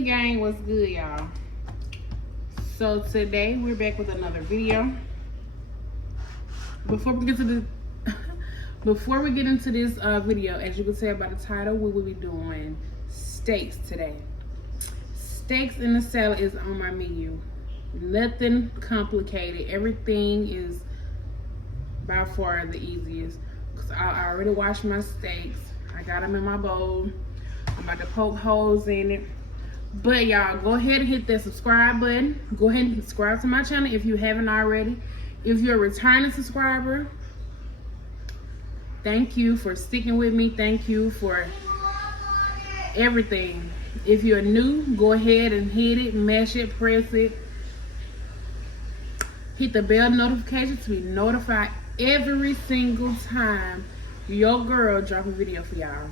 good, gang? What's good, y'all? So today we're back with another video. Before we get into this video, as you can tell by the title, we will be doing steaks today. Steaks in the salad is on my menu. Nothing complicated. Everything is by far the easiest. Cause I already washed my steaks. I got them in my bowl. I'm about to poke holes in it. But y'all, go ahead and hit that subscribe button. Go ahead and subscribe to my channel if you haven't already. If you're a returning subscriber, thank you for sticking with me. Thank you for everything. If you're new, go ahead and hit it, mash it, press it. Hit the bell notification to be notified every single time your girl drop a video for y'all.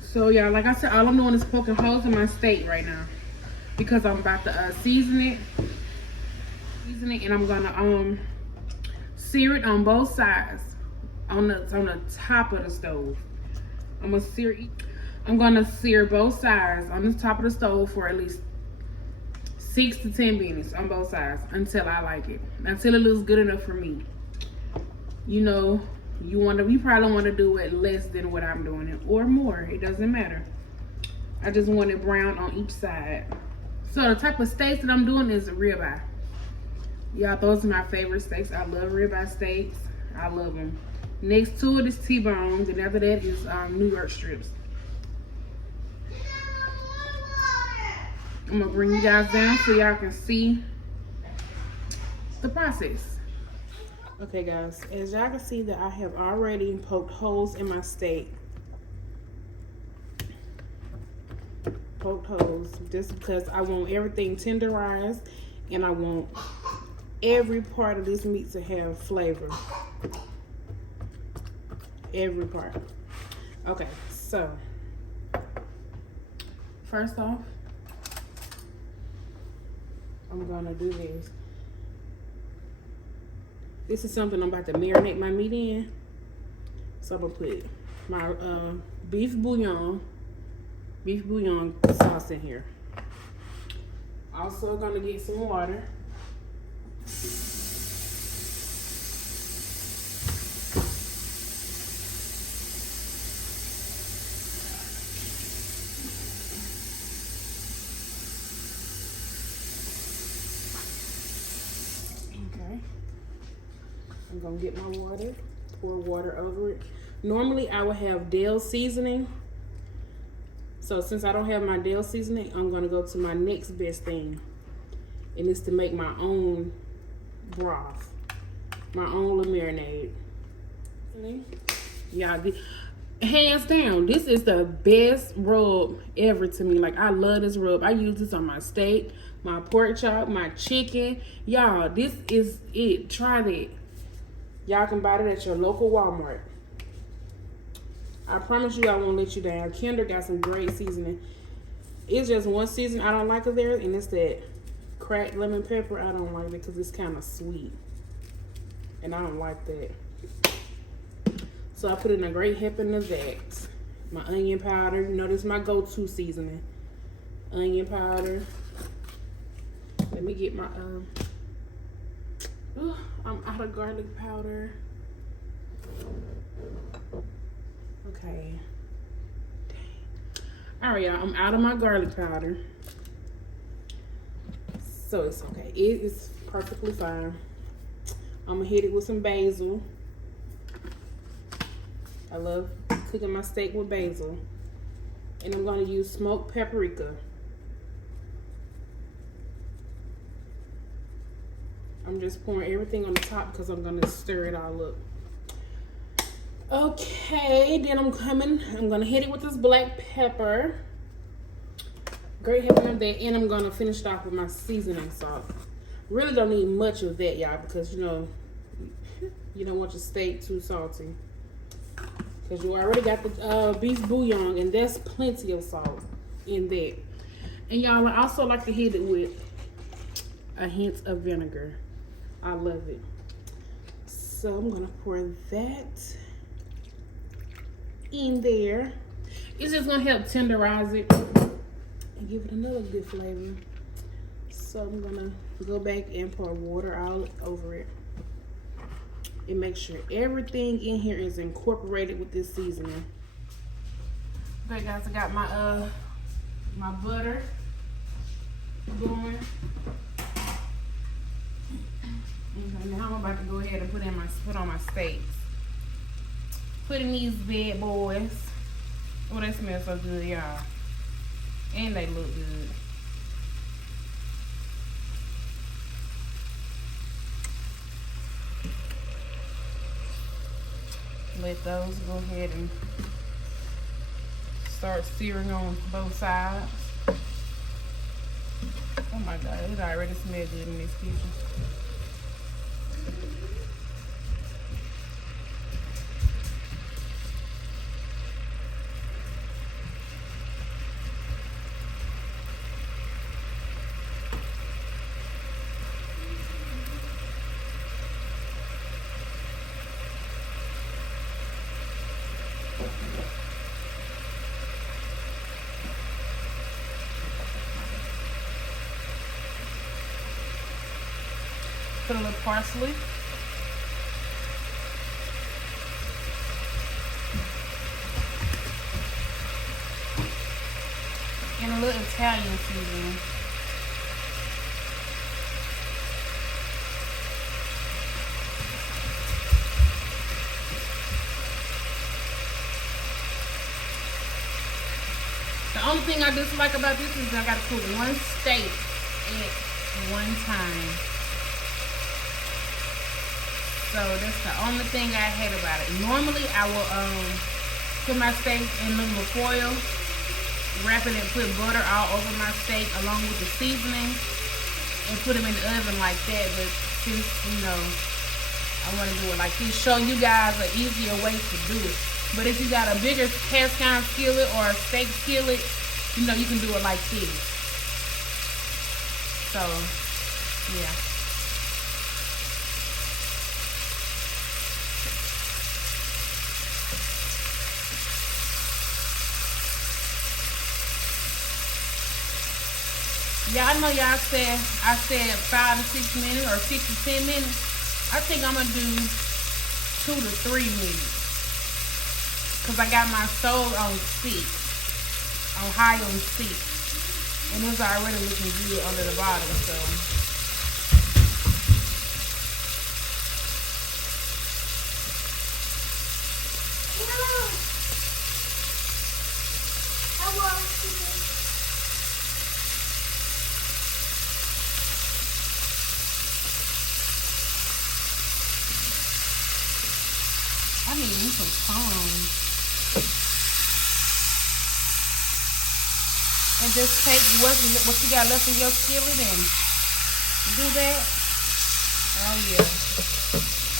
So y'all, like I said, all I'm doing is poking holes in my steak right now because I'm about to season it, and I'm gonna sear it on both sides on the top of the stove. I'm gonna sear both sides on the top of the stove for at least 6 to 10 minutes on both sides until I like it, until it looks good enough for me. You know, you probably want to do it less than what I'm doing it, or more. It doesn't matter. I just want it brown on each side. So the type of steaks that I'm doing is a ribeye. Y'all, those are my favorite steaks. I love ribeye steaks. I love them. Next to it is T-bones, and after that is New York strips. I'm gonna bring you guys down so y'all can see the process. Okay guys, as y'all can see that I have already poked holes in my steak. Poked holes just because I want everything tenderized and I want every part of this meat to have flavor. Every part. Okay, so first off, I'm gonna do this. This is something I'm about to marinate my meat in. So I'm gonna put my beef bouillon sauce in here. Also gonna get some water. I'm gonna get my water, pour water over it. Normally I would have Dell seasoning. So since I don't have my Dell seasoning, I'm gonna go to my next best thing. And it's to make my own broth, my own little marinade. Y'all, hands down, this is the best rub ever to me. Like, I love this rub. I use this on my steak, my pork chop, my chicken. Y'all, this is it. Try that. Y'all can buy it at your local Walmart. I promise you I won't let you down. Kinder got some great seasoning. It's just one season I don't like of theirs, and it's that cracked lemon pepper. I don't like it because it's kind of sweet. And I don't like that. So I put in a great helping of that. My onion powder. You know, this is my go-to seasoning. Onion powder. Let me get my... I'm out of garlic powder. Okay. Dang. All right, y'all. I'm out of my garlic powder. So it's okay. It is perfectly fine. I'm gonna hit it with some basil. I love cooking my steak with basil. And I'm gonna use smoked paprika. I'm just pouring everything on the top because I'm gonna stir it all up. Okay, then I'm gonna hit it with this black pepper. Great helping of that, and I'm gonna finish it off with my seasoning salt. Really don't need much of that, y'all, because you know, you don't want your steak too salty. Because you already got the beef bouillon, and that's plenty of salt in that. And y'all, I also like to hit it with a hint of vinegar. I love it. So I'm gonna pour that in there. It's just gonna help tenderize it. and give it another good flavor. So I'm gonna go back and pour water all over it and make sure everything in here is incorporated with this seasoning. Okay guys, I got my my butter going. Okay, now I'm about to go ahead and put on my steaks. Put in these bad boys. Oh, they smell so good, y'all. And they look good. Let those go ahead and start searing on both sides. Oh my God, it already smells good in this kitchen. Put a little parsley. And a little Italian seasoning. The only thing I dislike about this is I gotta cook one steak at one time. So that's the only thing I hate about it. Normally I will put my steak in aluminum foil, wrap it and put butter all over my steak along with the seasoning and put them in the oven like that. But since, you know, I want to do it like this, show you guys an easier way to do it. But if you got a bigger cast iron skillet or a steak skillet, you know, you can do it like this. So, yeah. Yeah, I know y'all said, I said 5 to 6 minutes or 6 to 10 minutes. I think I'm going to do 2 to 3 minutes. Because I got my stove on 6. On high on 6. And it's already looking good under the bottom, so. I need some tongs. And just take what you got left in your skillet and do that. Oh yeah.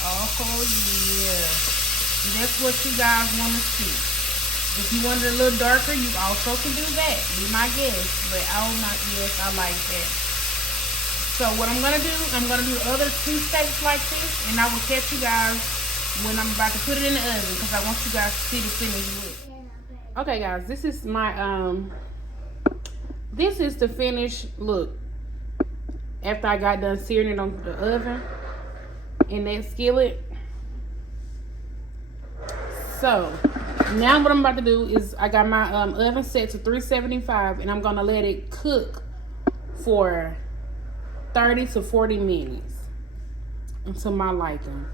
Oh yeah. That's what you guys want to see. If you want it a little darker, you also can do that. Be my guest. But yes, I like that. So what I'm gonna do, I'm gonna do the other 2 steaks like this, and I will catch you guys when I'm about to put it in the oven, because I want you guys to see the finished look. Okay guys, this is my this is the finished look after I got done searing it on the oven in that skillet. So now what I'm about to do is I got my oven set to 375, and I'm gonna let it cook for 30 to 40 minutes until my liking.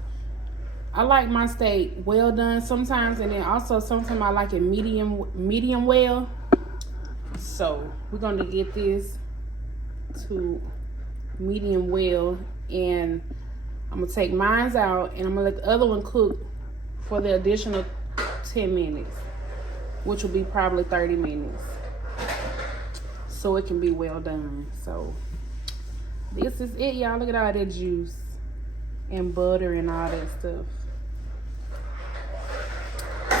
I like my steak well done sometimes, and then also sometimes I like it medium well. So we're gonna get this to medium well, and I'm gonna take mine out, and I'm gonna let the other one cook for the additional 10 minutes, which will be probably 30 minutes, so it can be well done. So this is it, y'all. Look at all that juice and butter and all that stuff.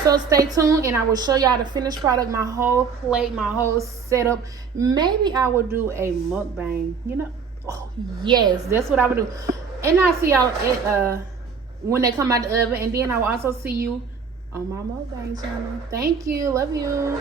So stay tuned, and I will show y'all the finished product, my whole plate, my whole setup. Maybe I will do a mukbang, you know. Oh yes, that's what I would do. And I'll see y'all at when they come out the oven, and then I will also see you on my mukbang channel. Thank you, love you.